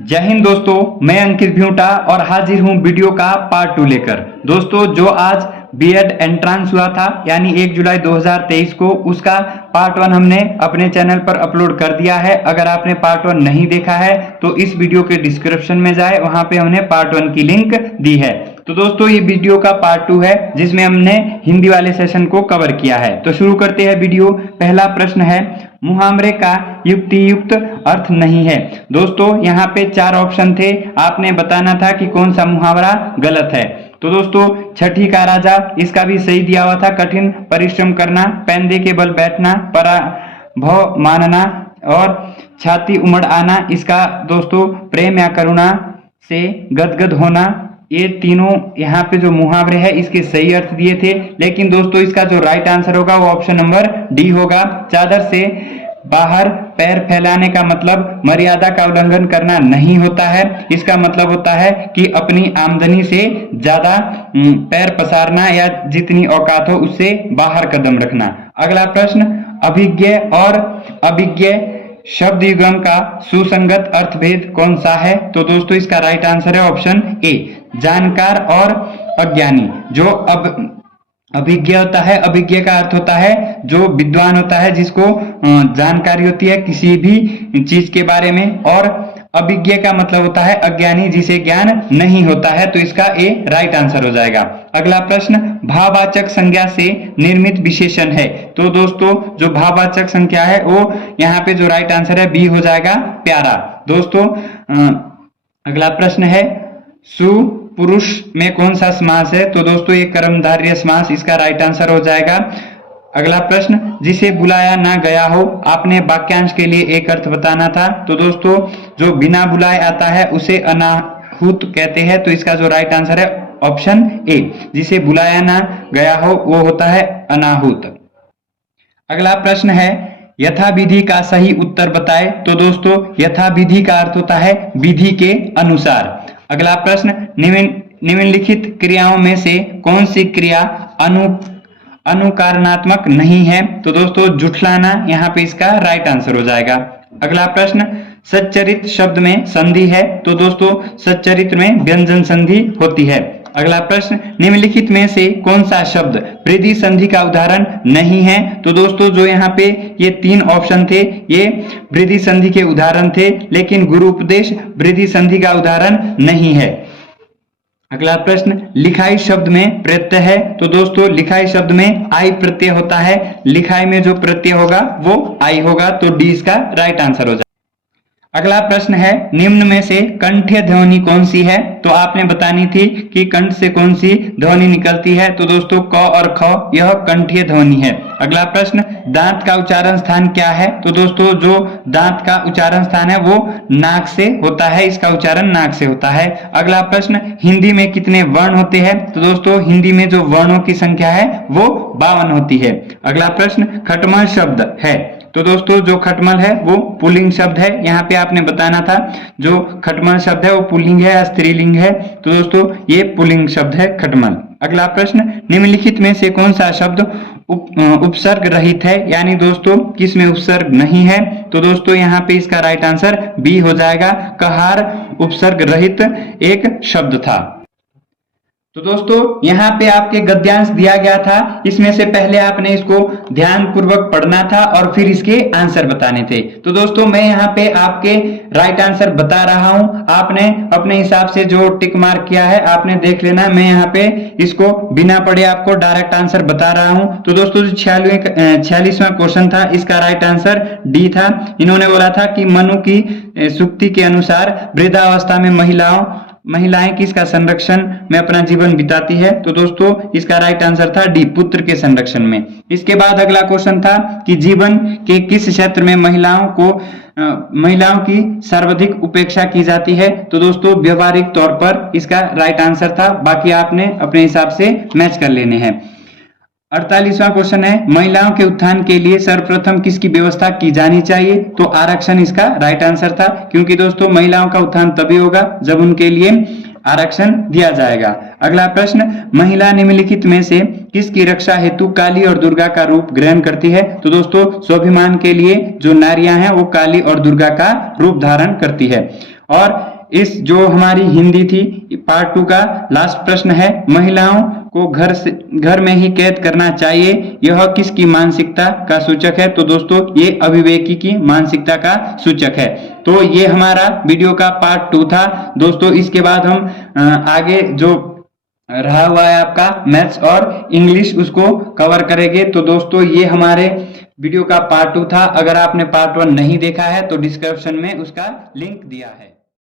जय हिंद दोस्तों, मैं अंकित भ्यूटा और हाजिर हूं वीडियो का पार्ट 2 लेकर। दोस्तों, जो आज बीएड एंट्रांस हुआ था यानी 1 जुलाई 2023 को, उसका पार्ट 1 हमने अपने चैनल पर अपलोड कर दिया है। अगर आपने पार्ट 1 नहीं देखा है तो इस वीडियो के डिस्क्रिप्शन में जाए, वहां पे हमने पार्ट 1 की लिंक दी है। तो दोस्तों, ये वीडियो का पार्ट 2 है जिसमें हमने हिंदी वाले सेशन को कवर किया है। तो शुरू करते हैं वीडियो। पहला प्रश्न है, मुहावरे का युक्तियुक्त अर्थ नहीं है। दोस्तों, यहाँ पे 4 ऑप्शन थे, आपने बताना था कि कौन सा मुहावरा गलत है। तो दोस्तों, छठी का राजा, इसका भी सही दिया हुआ था, कठिन परिश्रम करना, पैंदे के बल बैठना, पराभव मानना और छाती उमड़ आना, इसका दोस्तों प्रेम या करुणा से गदगद होना। ये तीनों यहाँ पे जो मुहावरे हैं इसके सही अर्थ दिए थे, लेकिन दोस्तों इसका जो राइट आंसर होगा वो ऑप्शन नंबर डी होगा। चादर से बाहर पैर फैलाने का मतलब मर्यादा का उल्लंघन करना नहीं होता है। इसका मतलब होता है कि अपनी आमदनी से ज्यादा पैर पसारना या जितनी औकात हो उससे बाहर कदम रखना। अगला प्रश्न, अभिज्ञ और अभिज्ञ शब्द युग्म का सुसंगत अर्थभेद कौन सा है? तो दोस्तों इसका राइट आंसर है ऑप्शन ए, जानकार और अज्ञानी। जो अभिज्ञ होता है, अभिज्ञ का अर्थ होता है जो विद्वान होता है, जिसको जानकारी होती है किसी भी चीज के बारे में, और अभिज्ञ का मतलब होता है अज्ञानी, जिसे ज्ञान नहीं होता है। तो इसका ए राइट आंसर हो जाएगा। अगला प्रश्न, भाववाचक संज्ञा से निर्मित विशेषण है। तो दोस्तों जो भाववाचक संख्या है वो यहाँ पे जो राइट आंसर है बी हो जाएगा, प्यारा। दोस्तों अगला प्रश्न है, सुपुरुष में कौन सा समास है? तो दोस्तों ये कर्मधारय समास, इसका राइट आंसर हो जाएगा। अगला प्रश्न, जिसे बुलाया ना गया हो, आपने वाक्यांश के लिए एक अर्थ बताना था। तो दोस्तों जो बिना बुलाए आता है उसे अनाहुत कहते हैं। तो इसका जो राइट आंसर है ऑप्शन ए, जिसे बुलाया ना गया हो वो होता है अनाहुत। अगला प्रश्न है, यथाविधि का सही उत्तर बताए। तो दोस्तों यथाविधि का अर्थ होता है विधि के अनुसार। अगला प्रश्न, निम्नलिखित क्रियाओं में से कौन सी क्रिया अनुकारणात्मक नहीं है? तो दोस्तों जुठलाना यहाँ पे इसका राइट आंसर हो जाएगा। अगला प्रश्न, सच्चरित शब्द में संधि है। तो दोस्तों सच्चरित में व्यंजन संधि होती है। अगला प्रश्न, निम्नलिखित में से कौन सा शब्द वृद्धि संधि का उदाहरण नहीं है? तो दोस्तों जो यहाँ पे ये 3 ऑप्शन थे ये वृद्धि संधि के उदाहरण थे, लेकिन गुरु उपदेश वृद्धि संधि का उदाहरण नहीं है। अगला प्रश्न, लिखाई शब्द में प्रत्यय है। तो दोस्तों लिखाई शब्द में आई प्रत्यय होता है, लिखाई में जो प्रत्यय होगा वो आई होगा। तो डी इसका राइट आंसर हो जाएगा। अगला प्रश्न है, निम्न में से कंठ्य ध्वनि कौन सी है? तो आपने बतानी थी कि कंठ से कौन सी ध्वनि निकलती है। तो दोस्तों क और ख, यह कंठ्य ध्वनि है। अगला प्रश्न, दांत का उच्चारण स्थान क्या है? तो दोस्तों जो दांत का उच्चारण स्थान है वो नाक से होता है, इसका उच्चारण नाक से होता है। अगला प्रश्न, हिंदी में कितने वर्ण होते हैं? तो दोस्तों हिंदी में जो वर्णों की संख्या है वो 52 होती है। अगला प्रश्न, खटमल शब्द है। तो दोस्तों जो खटमल है वो पुल्लिंग शब्द है। यहाँ पे आपने बताना था जो खटमल शब्द है वो पुल्लिंग है या स्त्रीलिंग है। तो दोस्तों ये पुल्लिंग शब्द है खटमल। अगला प्रश्न, निम्नलिखित में से कौन सा शब्द उपसर्ग रहित है, यानी दोस्तों किस में उपसर्ग नहीं है? तो दोस्तों यहाँ पे इसका राइट आंसर बी हो जाएगा, कहार उपसर्ग रहित एक शब्द था। तो दोस्तों यहाँ पे आपके गद्यांश दिया गया था, इसमें से पहले आपने इसको ध्यान पूर्वक पढ़ना था और फिर इसके आंसर बताने थे। तो दोस्तों मैं यहाँ पे आपके राइट आंसर बता रहा हूँ, आपने अपने हिसाब से जो टिक मार्क किया है आपने देख लेना। मैं यहाँ पे इसको बिना पढ़े आपको डायरेक्ट आंसर बता रहा हूँ। तो दोस्तों जो 46वां क्वेश्चन था इसका राइट आंसर डी था। इन्होंने बोला था कि मनु की सूक्ति के अनुसार वृद्धावस्था में महिलाएं किसका संरक्षण में अपना जीवन बिताती है? तो दोस्तों इसका राइट आंसर था डी, पुत्र के संरक्षण में। इसके बाद अगला क्वेश्चन था कि जीवन के किस क्षेत्र में महिलाओं की सर्वाधिक उपेक्षा की जाती है? तो दोस्तों व्यवहारिक तौर पर इसका राइट आंसर था, बाकी आपने अपने हिसाब से मैच कर लेने हैं। 48वां क्वेश्चन है, महिलाओं के उत्थान के लिए सर्वप्रथम किसकी व्यवस्था की जानी चाहिए? तो आरक्षण इसका राइट आंसर था, क्योंकि दोस्तों महिलाओं का उत्थान तभी होगा जब उनके लिए आरक्षण दिया जाएगा। अगला प्रश्न, महिला निम्नलिखित में से किसकी रक्षा हेतु काली और दुर्गा का रूप ग्रहण करती है? तो दोस्तों स्वाभिमान के लिए जो नारियां हैं वो काली और दुर्गा का रूप धारण करती है। और इस जो हमारी हिंदी थी पार्ट 2 का लास्ट प्रश्न है, महिलाओं को घर में ही कैद करना चाहिए, यह किसकी मानसिकता का सूचक है? तो दोस्तों ये अविवेकी की मानसिकता का सूचक है। तो ये हमारा वीडियो का पार्ट 2 था दोस्तों। इसके बाद हम आगे जो रहा हुआ है आपका मैथ्स और इंग्लिश उसको कवर करेंगे। तो दोस्तों ये हमारे वीडियो का पार्ट 2 था। अगर आपने पार्ट 1 नहीं देखा है तो डिस्क्रिप्शन में उसका लिंक दिया है।